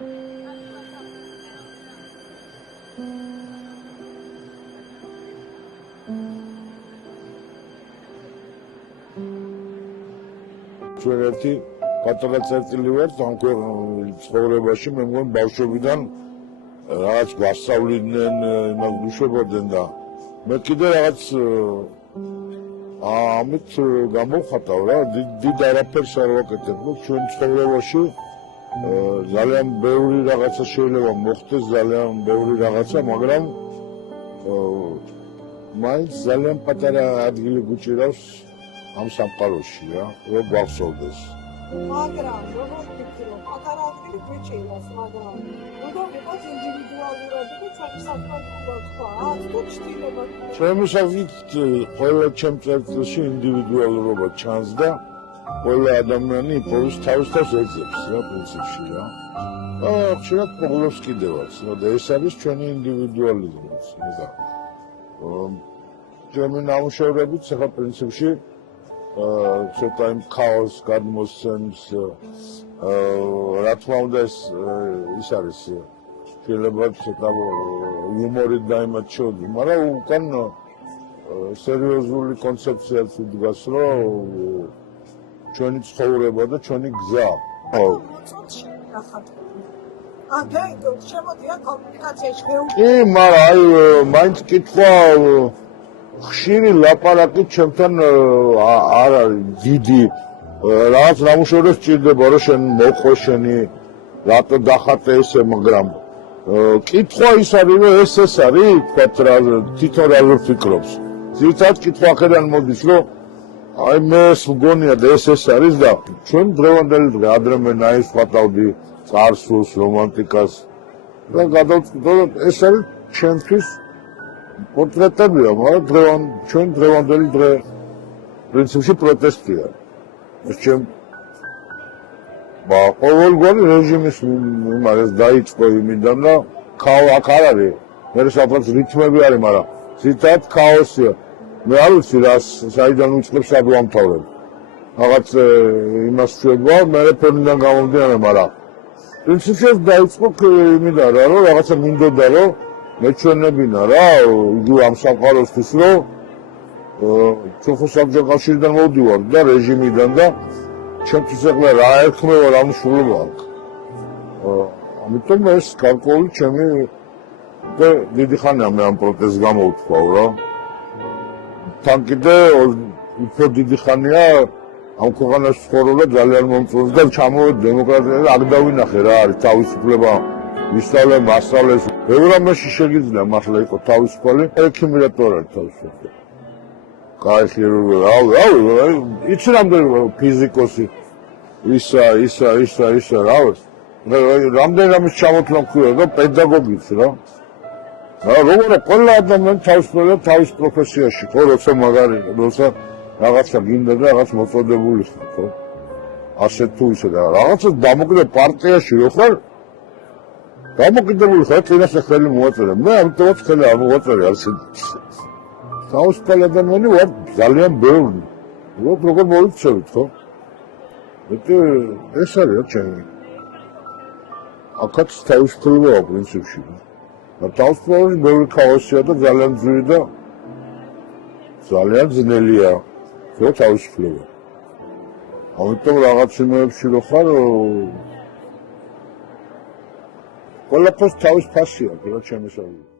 ჩვენ ერთი პატარა წერტილი ვართ ამ ცხოვრებაში, მე მგონი ბავშვობიდან რაღაც გვასწავლიდნენ, იმას გვიშვებოდნენ და მე კიდე რაღაც ამით გამოვხატავ რა, დიდ არაფერს არ ვაკეთებ, ჩვენ ცხოვრებაში ძალიან ბევრი რაღაცა შეიძლება მოხდეს, ძალიან ბევრი რაღაცა, მაგრამ მაინც ძალიან პატარა ადგილი გვჭირავს ამ სამყაროში რა, რომ გვახსოვდეს. მაგრამ როგორ ვფიქრობ, პატარა ადგილი გვჭირავს, მაგრამ როგორ იყოს ინდივიდუალურად და ჩვენი საქმიანობა თქვა, თუ ჩtildeება. ჩემი საქმით ყველა ჩემ წერტილში ინდივიდუალურობა ჩანს და ყველა ადამიანი იპოვის თავს ეძებს რა პრინციპში რა. ხშირად პოგლობს კიდევაც, და ეს არის ჩვენი ინდივიდუალიზმიც და ჩემი ნამუშევრებიც ახლა პრინციპში ცოტა იმ ქაოსს გადმოსცემს, რა თქმა უნდა ის არის შეიძლება ცოტა იუმორით დაიმაჩოდი, მაგრამ უკან სერიოზული კონცეფციაც უდგას, რომ ჩვენი ცხოვრება და ჩვენი გზა. შემოდია კომუნიკაციაში ბევრი. კი, მაგრამ აი მაინც კითხვა ხშირი ლაპარაკი ჩემთან არ არის დიდი. რაღაც ნამუშევრებს სჭირდება, რომ შენ მოყვე შენი რატო დახატე ესე, მაგრამ კითხვა ის არის, რომ ეს არის, თქვათ რა თვითონ რა ვფიქრობს. ძირითადად კითხვა ახედან მოდის, რომ აი მე მგონია და ეს არის და ჩვენ დღევანდელი დღე ადრე მე ნაის ვხატავდი წარსულს, რომანტიკას და გადავწყვიტე, რომ ეს არის ჩემთვის პორტრეტებია, მაგრამ ჩვენ დღევანდელი დღე პრინციპში პროტესტია. ეს ჩემ ყოველგვარი რეჟიმის იმას დაიწყო იმიდან და აქ არ არის, მე სადღაც რითმები არის, მაგრამ ზითად ქაოსია. მე არ ვიცი რა საიდან უწყებს სად ვამთავრებ. რაღაც იმას შვება, მე ფონიდან გამომდინარე, მაგრამ პრინციპში დაიწყო იმიდან რა, რომ რაღაცა მინდოდა, რომ მეჩვენებინა რა, იგივე ამ სამყაროსთვის, რომ ჩვენ საბჭოთა კავშირიდან მოვდივარ და რეჟიმიდან და ჩემთვის ახლა რა ერქმევა რა მსვლელობა აქვს. ამიტომ ეს გარკვეული ჩემი და დიდი ხანია მე ამ პროტესტს გამოვთქვაო რა. თან კიდე უფრო დიდი ხანია ამ ქვეყანას ცხოვრობდა ძალიან მომწონს და ჩამოვედი დემოკრატიაზე, აქ დავინახე რა არის თავისუფლება, ვისწავლე მასწავლეს. ევრამაში შეგიძლია მართლა იყო თავისუფალი, ექიმი რატო არ არის თავისუფალი? კაი ხირურგი, იცი რამდენი ფიზიკოსი ისა რა არის? რამდენი რამის ჩამოთვლა მქვია და პედაგოგიც რა. როგორ ყველა ადამიანი თავისუფალია თავის პროფესიაში, ხო, როცა მაგარია, როცა რაღაცა გინდა და რაღაც მოწოდებული ხარ, ხო? ასე თუ ისე და რაღაცა დამოკიდე პარტიაში რო ხარ, დამოკიდებული ხარ, წინასე ხელი მოაწერე. მე ამიტომაც ხელი არ მოვაწერე ასე. თავისუფალი ადამიანი ვარ ძალიან ბევრი. როგორ მოიცავთ, ხო? ეს არის ჩემი. აქაც თავისუფლებაა პრინციპში. თავისუფლების ბევრი ქაოსია და ძალიან ძვირი და ძალიან ძნელია თავისუფლება. ამიტომ რაღაც იმებში რო ხარ, ყველაფერს თავის ფასი აქვს რა ჩემი საუბარი.